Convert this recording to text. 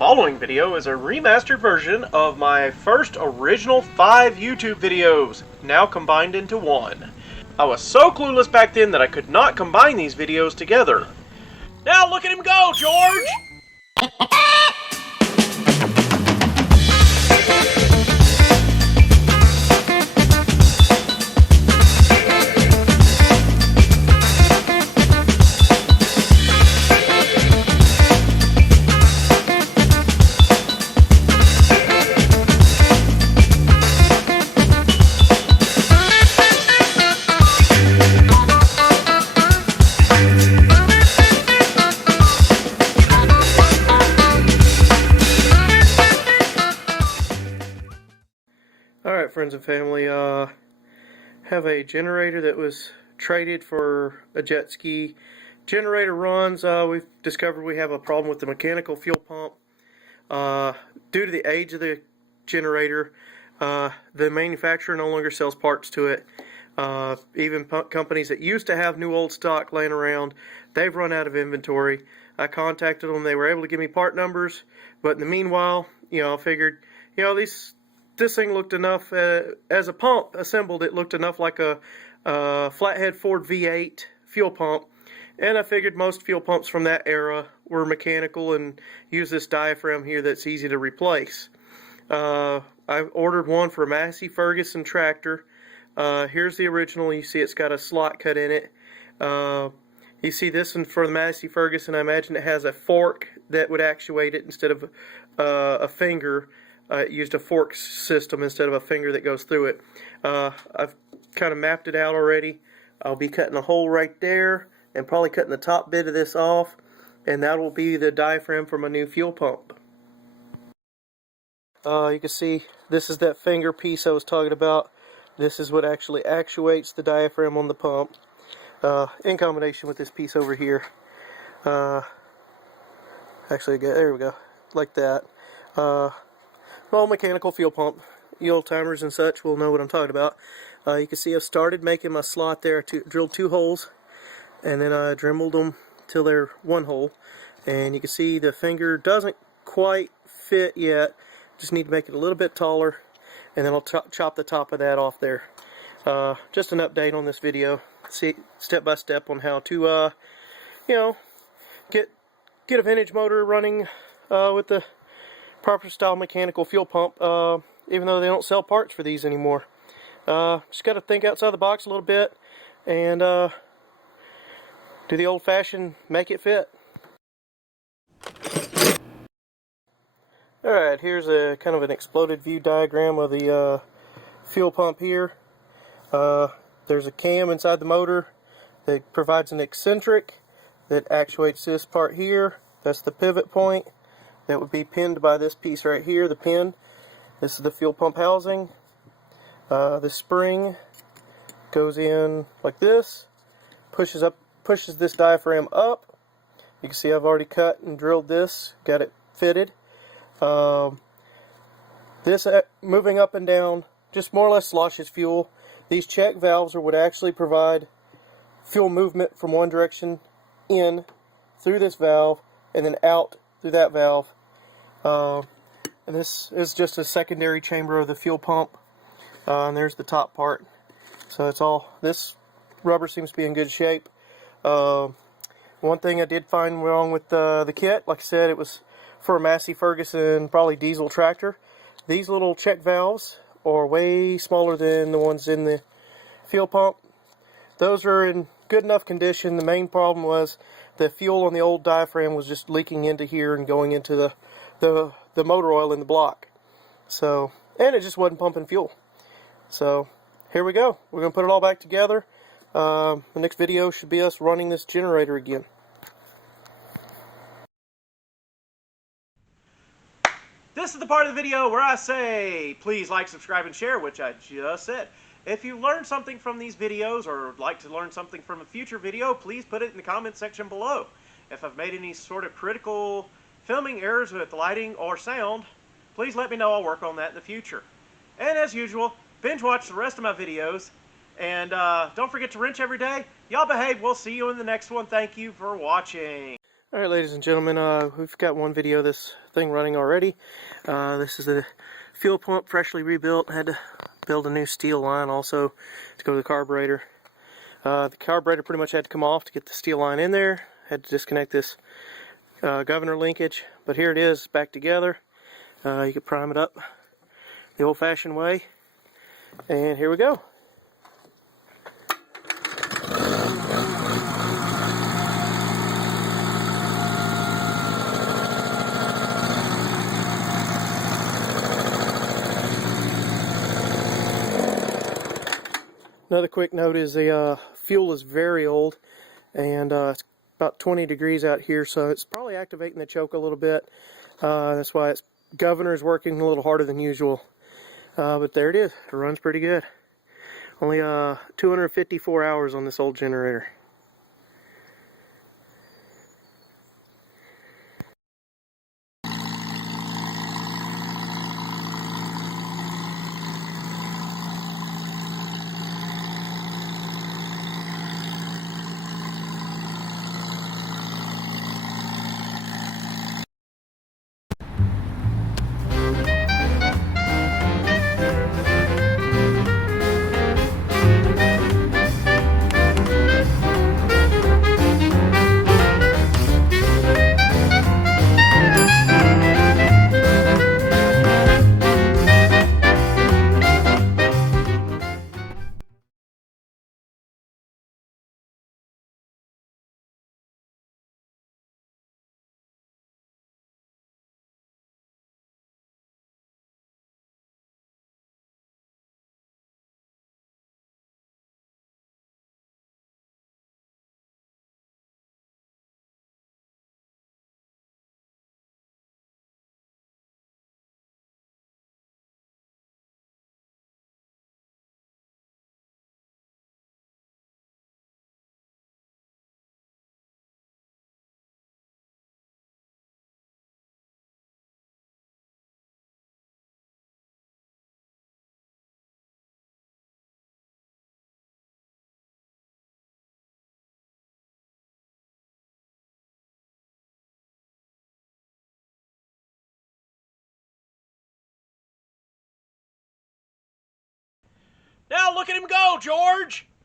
following video is a remastered version of my first original 5 YouTube videos, now combined into one. I was so clueless back then that I could not combine these videos together. Now look at him go, George! Alright, friends and family, have a generator that was traded for a jet ski. Generator runs. We've discovered we have a problem with the mechanical fuel pump. Due to the age of the generator, the manufacturer no longer sells parts to it. Even companies that used to have new old stock laying around, they've run out of inventory. I contacted them. They were able to give me part numbers, but in the meanwhile, I figured, this thing looked enough, as a pump assembled, it looked enough like a flathead Ford V8 fuel pump, and I figured most fuel pumps from that era were mechanical and use this diaphragm here that's easy to replace. I ordered one for a Massey Ferguson tractor. Here's the original. You see it's got a slot cut in it. You see this one for the Massey Ferguson. I imagine it has a fork that would actuate it instead of a finger. It used a fork system instead of a finger that goes through it. I've kind of mapped it out already. I'll be cutting a hole right there and probably cutting the top bit of this off, and that will be the diaphragm for my new fuel pump. You can see this is that finger piece I was talking about. This is what actually actuates the diaphragm on the pump, in combination with this piece over here. Actually, there we go, like that. Well, mechanical fuel pump. You old timers and such will know what I'm talking about. You can see I've started making my slot there. Drilled 2 holes, and then I dremeled them till they're 1 hole. And you can see the finger doesn't quite fit yet. Just need to make it a little bit taller, and then I'll chop the top of that off there. Just an update on this video. See step by step on how to, get a vintage motor running with the proper style mechanical fuel pump, even though they don't sell parts for these anymore. Just got to think outside the box a little bit and do the old-fashioned make it fit. Alright, here's a kind of an exploded view diagram of the fuel pump here. There's a cam inside the motor that provides an eccentric that actuates this part here. That's the pivot point. That would be pinned by this piece right here, the pin. This is the fuel pump housing. The spring goes in like this, pushes this diaphragm up. You can see I've already cut and drilled this, got it fitted. This moving up and down just more or less sloshes fuel. These check valves would actually provide fuel movement from one direction in through this valve and then out through that valve. And this is just a secondary chamber of the fuel pump, and there's the top part. So it's all, this rubber seems to be in good shape. One thing I did find wrong with the kit, like I said, it was for a Massey Ferguson, probably diesel tractor. These little check valves are way smaller than the ones in the fuel pump. Those are in good enough condition. The main problem was the fuel on the old diaphragm was just leaking into here and going into the motor oil in the block. So, and it just wasn't pumping fuel. So here we go. We're going to put it all back together. The next video should be us running this generator again. This is the part of the video where I say, please like, subscribe, and share, which I just said. If you learned something from these videos or would like to learn something from a future video, please put it in the comment section below. If I've made any sort of critical filming errors with lighting or sound, please let me know. I'll work on that in the future. And as usual, binge watch the rest of my videos. And don't forget to wrench every day. Y'all behave. We'll see you in the next one. Thank you for watching. Alright, ladies and gentlemen, we've got one video of this thing running already. This is the fuel pump, freshly rebuilt. Had to build a new steel line also to go to the carburetor. The carburetor pretty much had to come off to get the steel line in there. Had to disconnect this governor linkage, but here it is back together. You can prime it up the old-fashioned way, and here we go. Another quick note is the fuel is very old, and it's about 20 degrees out here, so it's probably activating the choke a little bit. That's why its governor is working a little harder than usual. But there it is. It runs pretty good. Only 254 hours on this old generator. Now look at him go, George!